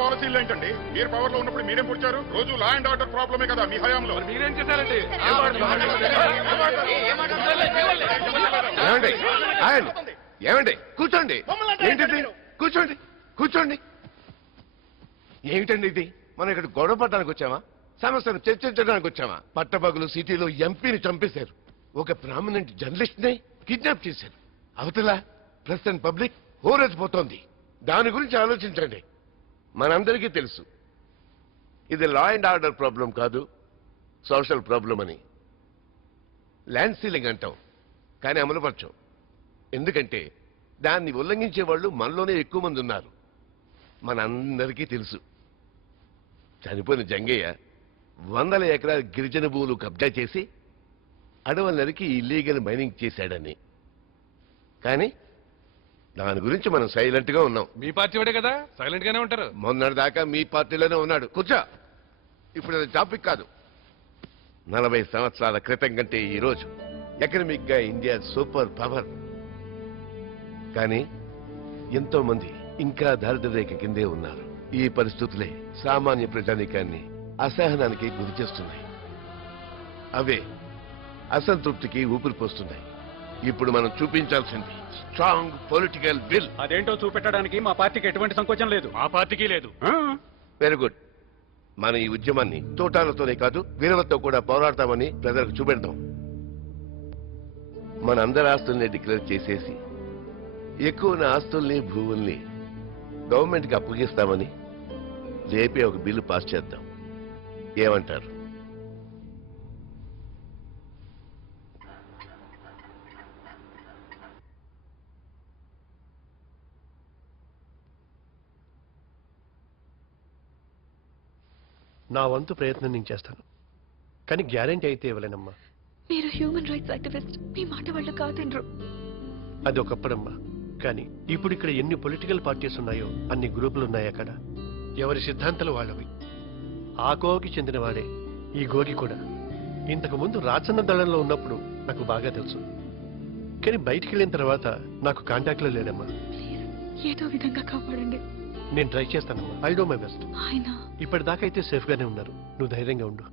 పాలసీలు ఏంటండి? మీరు పవర్ లో ఉన్నప్పుడు మీరేం పుడిచారు? రోజు లా అండ్ ఆర్డర్ ప్రాబ్లమే కదా మీ హయాంలో. మీరేం చేశారండి? ఏమండి కూర్చోండి. ఏంటిది? కూర్చోండి కూర్చోండి. ఏమిటండి ఇది? మనం ఇక్కడ గొడవ పడడానికి వచ్చామా? సమస్యను చర్చించడానికి వచ్చామా? పట్టపగులు సిటీలో ఎంపీని చంపేశారు. ఒక ప్రామినెంట్ జర్నలిస్ట్ ని కిడ్నాప్ చేశారు. అవతల ప్రెస్ అండ్ పబ్లిక్ హోరెత్తిపోతోంది. దాని గురించి ఆలోచించండి. మనందరికీ తెలుసు ఇది లా అండ్ ఆర్డర్ ప్రాబ్లం కాదు, సోషల్ ప్రాబ్లం అని. ల్యాండ్ సీలింగ్ అంటాం, కానీ అమలుపరచం. ఎందుకంటే దాన్ని ఉల్లంఘించే వాళ్ళు మనలోనే ఎక్కువ మంది ఉన్నారు. మనందరికీ తెలుసు చనిపోయిన జంగయ్య 100 ఎకరాల గిరిజన భూములు కబ్జా చేసి అడవులకి ఇల్లీగల్ మైనింగ్ చేశాడని. కానీ దాని గురించి మనం సైలెంట్ గా ఉన్నాం. మీ పార్టీ వాడే కదా, సైలెంట్ గానే ఉంటారు. మొన్నటిదాకా మీ పార్టీలోనే ఉన్నాడు. కూర్చో. ఇప్పుడు అది టాపిక్ కాదు. 40 సంవత్సరాల క్రితం కంటే ఈ రోజు ఎకనమిక్ గా ఇండియా సూపర్ పవర్. కానీ ఎంతో మంది ఇంకా దారిద్ర్యరేఖ కిందే ఉన్నారు. ఈ పరిస్థితులే సామాన్య ప్రజానీకాన్ని అసహనానికి గురి చేస్తున్నాయి. అవే అసంతృప్తికి ఊపిరి పోస్తున్నాయి. ఇప్పుడు మనం చూపించాల్సింది స్ట్రాంగ్ పొలిటికల్ విల్. అదేంటో చూపెట్టడానికి మా పార్టీకి ఎటువంటి సంకోచం లేదు. మా పార్టీకి లేదు. Very good. మన ఈ ఉద్యమాన్ని తోటాలతోనే కాదు వీరులతో కూడా పోరాడతామని ప్రజలకు చూపెడతాం. మన అందరి ఆస్తుల్ని డిక్లేర్ చేసేసి ఎక్కువ ఆస్తుల్ని భూముల్ని గవర్నమెంట్కి అప్పగిస్తామని రేపే ఒక బిల్లు పాస్ చేద్దాం. ఏమంటారు? నా వంతు ప్రయత్నం నేను చేస్తాను, కానీ గ్యారెంటీ అయితే ఇవ్వలేనమ్మా. మీరు హ్యూమన్ రైట్స్ యాక్టివిస్ట్, మీ మాట వాళ్ళు కాదనరు. అది ఒకప్పుడమ్మా, కానీ ఇప్పుడు ఇక్కడ ఎన్ని పొలిటికల్ పార్టీస్ ఉన్నాయో అన్ని గ్రూపులు ఉన్నాయి. అక్కడ ఎవరి సిద్ధాంతాలు వాళ్ళవి. ఆ కోవకి చెందిన వాడే ఈ గోగి కూడా. ఇంతకు ముందు రాచన్న దళంలో ఉన్నప్పుడు నాకు బాగా తెలుసు, కానీ బయటికి వెళ్ళిన తర్వాత నాకు కాంటాక్ట్లో లేదమ్మా. ప్లీజ్ ఏదో విధంగా కాపాడండి. నేను ట్రై చేస్తానమ్మా. I do my best. ఆయన ఇప్పటిదాకా అయితే సేఫ్ గానే ఉన్నారు. నువ్వు ధైర్యంగా ఉండు.